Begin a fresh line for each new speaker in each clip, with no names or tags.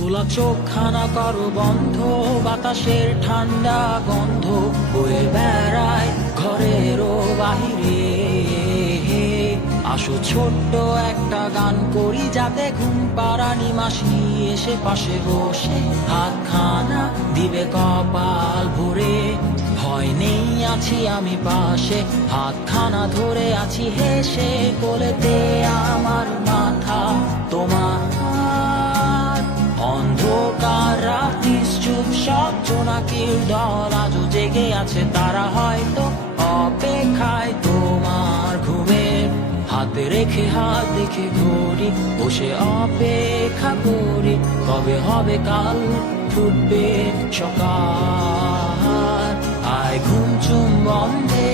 খোলা চোখখানা করো, বন্ধ। বাতাসের ঠান্ডা গন্ধ বয়ে বেড়ায় ঘরেরও বাহিরে। আসো ছোট্ট একটা গান করি যাতে ঘুম পাড়ানি মাসি এসে পাশে বসে হাত খানা দিবে কপাল ভরে। ভয় নেই, আছি আমি পাশে হাত খানা ধরে আছি হেসে কোলেতে জোনাকির দল আজও জেগে আছে, তারা হয়তো অপেক্ষায় তোমার ঘুমের হাতে রেখে, হাত দেখে ঘড়ি, বসে অপেক্ষা করি, কবে হবে কাল ফুটবে সকাল। আয় ঘুম চুম বন্ধে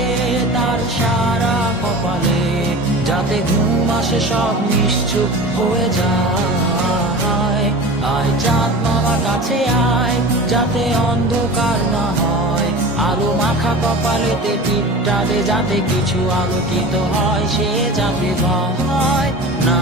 তার সারা কপালে, যাতে ঘুম আসে সব নিশ্চুপ হয়ে যায়। আয় চাঁদ মামা কাছে আয় যাতে অন্ধকার না হয়। আলো মাখা কপালেতে দে যাতে কিছু আলোকিত হয়, সে যাতে ভয় না